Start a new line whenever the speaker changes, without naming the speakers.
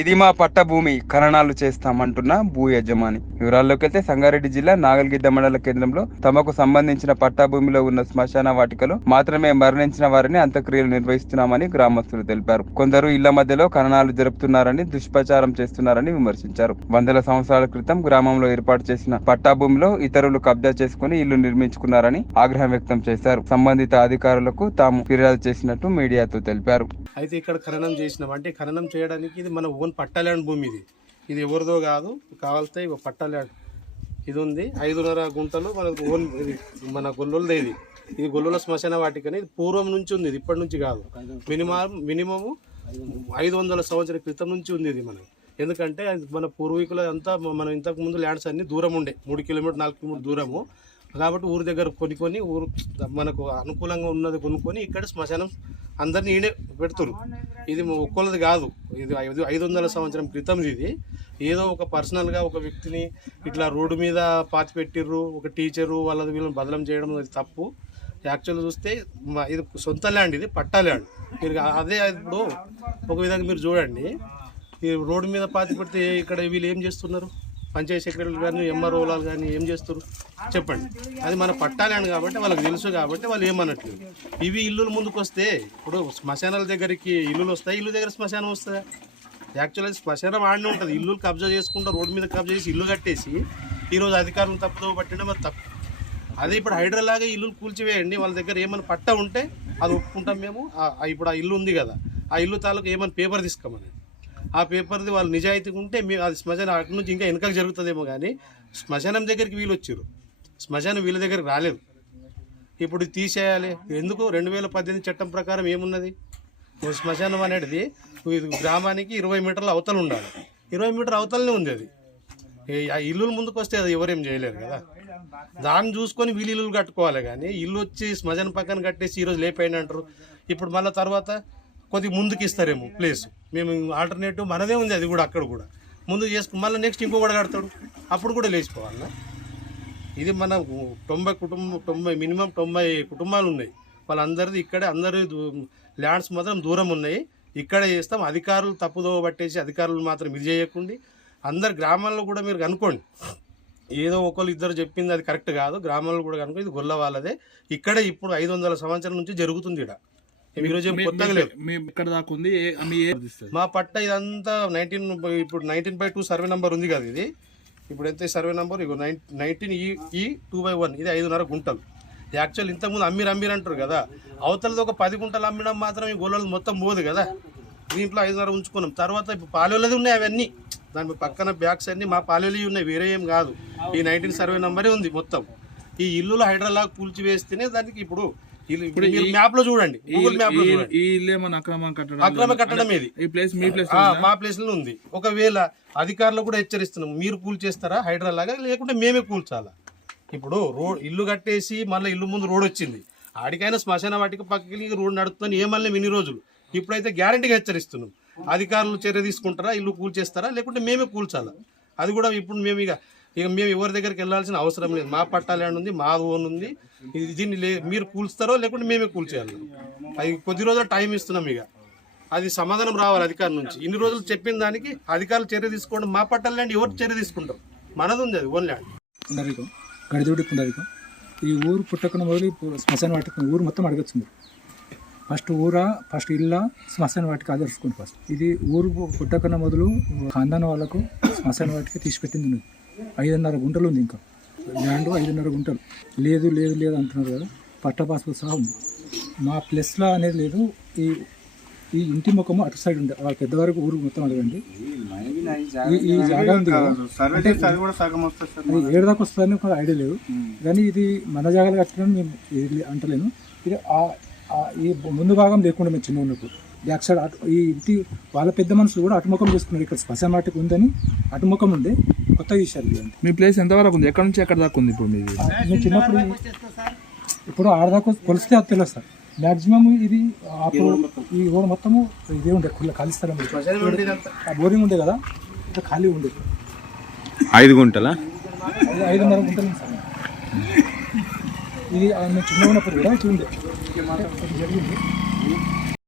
ఇది మా పట్టభూమి ఖననాలు చేస్తామంటున్న భూ యజమాని వివరాల్లోకి వెళ్తే సంగారెడ్డి జిల్లా నాగల్గిద్ద మండల కేంద్రంలో తమకు సంబంధించిన పట్టభూమిలో ఉన్న శ్మశాన వాటికలో మాత్రమే మరణించిన వారిని అంత్యక్రియలు నిర్వహిస్తున్నామని గ్రామస్తులు తెలిపారు. కొందరు ఇళ్ళ మధ్యలో ఖననాలు జరుపుతున్నారని దుష్ప్రచారం చేస్తున్నారని విమర్శించారు. వందల సంవత్సరాల క్రితం గ్రామంలో ఏర్పాటు చేసిన పట్టాభూమిలో ఇతరులు కబ్జా చేసుకుని ఇల్లు నిర్మించుకున్నారని ఆగ్రహం వ్యక్తం చేశారు. సంబంధిత అధికారులకు తాము ఫిర్యాదు చేసినట్టు మీడియాతో తెలిపారు.
అయితే ఇక్కడ ఖననం చేసినాం. అంటే ఖననం చేయడానికి ఇది మన ఓన్ పట్టాల్యాండ్ భూమి ఇది. ఇది ఎవరిదో కాదు కావాల్స్తే ఇగో పట్టాల్యాండ్ ఇది ఉంది. ఐదున్నర గుంటలు మన ఓన్ ఇది మన గొల్లులదే ఇది. ఇది గొల్లుల శ్మశాన వాటికని ఇది పూర్వం నుంచి ఉంది ఇది ఇప్పటి నుంచి కాదు. మినిమం మినిమము ఐదు వందల సంవత్సరాల క్రితం నుంచి ఉంది ఇది మనకి. ఎందుకంటే అది మన పూర్వీకుల అంతా మనం ఇంతకు ముందు ల్యాండ్స్ అన్ని దూరం ఉండే. మూడు కిలోమీటర్ నాలుగు కిలోమీటర్ దూరము. కాబట్టి ఊరి దగ్గర కొనుక్కొని ఊరు మనకు అనుకూలంగా ఉన్నది కొనుక్కొని ఇక్కడ శ్మశానం అందరినీ ఈయనే పెడుతురు. ఇది ఒక్కళ్ళది కాదు. ఇది ఐదు ఐదు వందల సంవత్సరం క్రితం ఇది. ఏదో ఒక పర్సనల్గా ఒక వ్యక్తిని ఇట్లా రోడ్డు మీద పాతి పెట్టిర్రు ఒక టీచరు వాళ్ళది వీళ్ళని బదలం చేయడం అది తప్పు. యాక్చువల్గా చూస్తే మా- ఇది సొంత ల్యాండ్ ఇది పట్టా ల్యాండ్. మీరు అదే ఇప్పుడు ఒక విధంగా మీరు చూడండి. ఈ రోడ్డు మీద పాతి పెడితే ఇక్కడ వీళ్ళు ఏం చేస్తున్నారు? పంచాయతీ సెక్రటరీలు కానీ ఎంఆర్ఓలాలు కానీ ఏం చేస్తారు చెప్పండి. అది మన పట్టాలని కాబట్టి వాళ్ళకి తెలుసు కాబట్టి వాళ్ళు ఏమన్నట్లేదు ఇవి ఇల్లులు ముందుకు వస్తే ఇప్పుడు శ్మశానాల దగ్గరికి ఇల్లులు వస్తాయి? ఇల్లు దగ్గర శ్మశానం వస్తుందా? యాక్చువల్గా శ్మశానం ఆడనే ఉంటుంది. ఇల్లు కబ్జా చేసుకుంటా రోడ్డు మీద కబ్జా చేసి ఇల్లు కట్టేసి ఈరోజు అధికారులు తప్పుదో పట్టడం మరి తప్పు. అదే ఇప్పుడు హైడ్రలాగా ఇల్లు కూల్చివేయండి. వాళ్ళ దగ్గర ఏమైనా పట్ట ఉంటే అది ఒప్పుకుంటాం మేము. ఇప్పుడు ఆ ఇల్లు ఉంది కదా. ఆ ఇల్లు తాలూకు ఏమైనా పేపర్ తీసుకోమని. ఆ పేపర్ది వాళ్ళు నిజాయితీగా ఉంటే మీ అది శ్మశానం అటు నుంచి ఇంకా వెనకకు జరుగుతుందేమో కానీ శ్మశానం దగ్గరికి వీళ్ళు వచ్చారు. శ్మశానం వీళ్ళ దగ్గరికి రాలేదు. ఇప్పుడు తీసేయాలి. ఎందుకు? రెండు వేల పద్దెనిమిది చట్టం ప్రకారం ఏమున్నది? శ్మశానం అనేది గ్రామానికి ఇరవై మీటర్ల అవతల ఉండాలి. ఇరవై మీటర్ అవతలనే ఉంది అది. ఆ ఇల్లుల ముందుకు వస్తే అది ఎవరేం చేయలేరు కదా. దాన్ని చూసుకొని వీళ్ళు ఇల్లులు కట్టుకోవాలి కానీ ఇల్లు వచ్చి శ్మశానం పక్కన కట్టేసి ఈరోజు లేపైన అంటారు. ఇప్పుడు మళ్ళీ తర్వాత కొద్దిగా ముందుకు ఇస్తారేమో ప్లేస్ మేము ఆల్టర్నేటివ్ మనదే ఉంది అది కూడా అక్కడ కూడా. ముందు చేసుకు మళ్ళీ నెక్స్ట్ ఇంకో కూడా కడతాడు. అప్పుడు కూడా లేచిపోవాలన్నా ఇది మన తొంభై కుటుంబం తొంభై మినిమం తొంభై కుటుంబాలు ఉన్నాయి. వాళ్ళందరిది ఇక్కడే అందరి ల్యాండ్స్ మాత్రం దూరం ఉన్నాయి. ఇక్కడే చేస్తాం. అధికారులు తప్పుదో పట్టేసి అధికారులు మాత్రం ఇది చేయకుండా. అందరు గ్రామాల్లో కూడా మీరు కనుక్కోండి. ఏదో ఒకళ్ళు ఇద్దరు చెప్పింది అది కరెక్ట్ కాదు. గ్రామాల్లో కూడా కనుక్కో ఇది గొల్ల వాళ్ళదే. ఇక్కడే ఇప్పుడు ఐదు వందల సంవత్సరాల నుంచి జరుగుతుంది ఇక్కడ ఈరోజు
మీ ఇక్కడ దాకా ఉంది ఏ- మీ ఏ
మా పట్ట ఇదంతా నైన్టీన్ ఇప్పుడు nineteen by two survey number ఉంది కదా ఇది. ఇప్పుడు ఎంత సర్వే నెంబర్ ఇగో నైన్ నైన్టీన్ ఈ ఈ టూ బై వన్ ఇది ఐదున్నర గుంటలు. యాక్చువల్ ఇంతకుముందు అమ్మిరు అమ్మిరు అంటారు కదా. అవతలది ఒక పది గుంటలు అమ్మడం మాత్రం ఈ గొల్లలు మొత్తం పోదు కదా. దీంట్లో ఐదున్నర ఉంచుకున్నాం. తర్వాత ఇప్పుడు పాలెలది ఉన్నాయి అవన్నీ. దాని పక్కన బ్యాగ్స్ అన్ని మా పాలెలి ఉన్నాయి. వేరే ఏం కాదు. ఈ నైన్టీన్ సర్వే నెంబరే ఉంది మొత్తం. ఈ ఇల్లులు హైడ్రాలాగ్ కూల్చి వేస్తేనే దానికి ఇప్పుడు ఇప్పుడు మ్యాప్లో చూడండి. గూగుల్
మ్యాప్లో
చూడండి.
ఈ ఇల్లే మన అక్రమం కట్టడం
అక్రమ కట్టడం ఇది
ఈ ప్లేస్ మీ ప్లేస్
ఆ, మా ప్లేస్లో ఉంది. ఒకవేళ అధికారులు కూడా హెచ్చరిస్తున్నాం మీరు కూల్ చేస్తారా హైడ్రా లాగా లేకుంటే మేమే కూల్చాలా ఇప్పుడు రోడ్ ఇల్లు కట్టేసి మళ్ళీ ఇల్లు ముందు రోడ్ వచ్చింది. ఆడికైనా శ్మశాన వాటికి పక్కకి రోడ్ నడుపుతాను ఏమల్లే ఇన్ని రోజులు. ఇప్పుడైతే గ్యారంటీగా హెచ్చరిస్తున్నాం. అధికారులు చర్య తీసుకుంటారా ఇల్లు కూల్ చేస్తారా లేకుంటే మేమే కూల్చాలా అది కూడా ఇప్పుడు మేము ఇక ఇక మేము ఎవరి దగ్గరికి వెళ్ళాల్సిన అవసరం లేదు. మా పట్టాలేండి ఉంది మా ఓన్ ఉంది. దీన్ని లే మీరు కూల్స్తారో లేకుంటే మేమే కూల్చేయాలి. అది కొద్ది రోజులు టైం ఇస్తున్నాం ఇక. అది సమాధానం రావాలి అధికారుల నుంచి. ఇన్ని రోజులు చెప్పిన దానికి అధికారులు చర్య తీసుకోవడం మా పట్టాల ల్యాండ్ ఎవరు చర్య తీసుకుంటారు? మనది ఉంది అది ఓన్ ల్యాండ్
పుండరికం గడిదోడి పుండరికం ఈ ఊరు పుట్టకన మొదలు శ్మశాన వాటిక ఊరు మొత్తం అడగచ్చింది. ఫస్ట్ ఊరా ఫస్ట్ ఇల్లా శ్మశాన వాటికి ఆదర్చుకోండి ఫస్ట్. ఇది ఊరు పుట్టకన మొదలు ఖాందాన వాళ్ళకు శ్మశాన వాటికి తీసిపెట్టింది. ఉన్నది ఐదున్నర గుంటలు ఉంది ఇంకా. ల్యాండ్ ఐదున్నర గుంటలు. లేదు లేదు లేదు అంటున్నారు కదా. పట్ట పాస్పోర్ట్ సహా ఉంది. మా ప్లస్లా అనేది లేదు. ఈ ఈ ఇంటి ముఖము అటు సైడ్ ఉంది. వాళ్ళ పెద్దవారికి ఊరు మొత్తం అడగండి. ఈ జాగా ఉంది ఏడు దాకా వస్తుందని ఒక ఐడియా లేదు. కానీ ఇది మన జాగాలు కట్టడం మేము అంటలేను ఇది ఈ ముందు భాగం లేకుండా మేము చిన్న ఉన్నప్పుడు. బ్యాక్ సైడ్ అటు ఈ ఇంటి వాళ్ళ పెద్ద మనుషులు కూడా అటుముఖం చేసుకున్నారు. ఇక్కడ శ్మశాన వాటికి ఉందని అటుముఖం ఉంది. కొత్తగా ఇది అంతే.
మీ ప్లేస్ ఎంత వరకు ఉంది? ఎక్కడ నుంచి ఎక్కడ దాకా ఉంది ఇప్పుడు మీది?
మేము చిన్నప్పుడు ఇప్పుడు ఆడదాకా కొలిస్తే అది తెలుసు సార్. మ్యాక్సిమం ఇది అప్పుడు ఈ ఊరు మొత్తము ఇదే ఉండే కుళ్ళ ఖాళీ స్థలం ఉండే. ఆ బోరింగ్ ఉండే కదా ఇట్లా ఖాళీ ఉండేది
ఐదు గుంటలా?
ఐదు- ఐదున్నర గుంటలు ఉంది సార్. ఇది ఆ, మేము చిన్న ఉన్నప్పుడు కూడా ఇట్లా ఉండే. అంటే జరిగింది.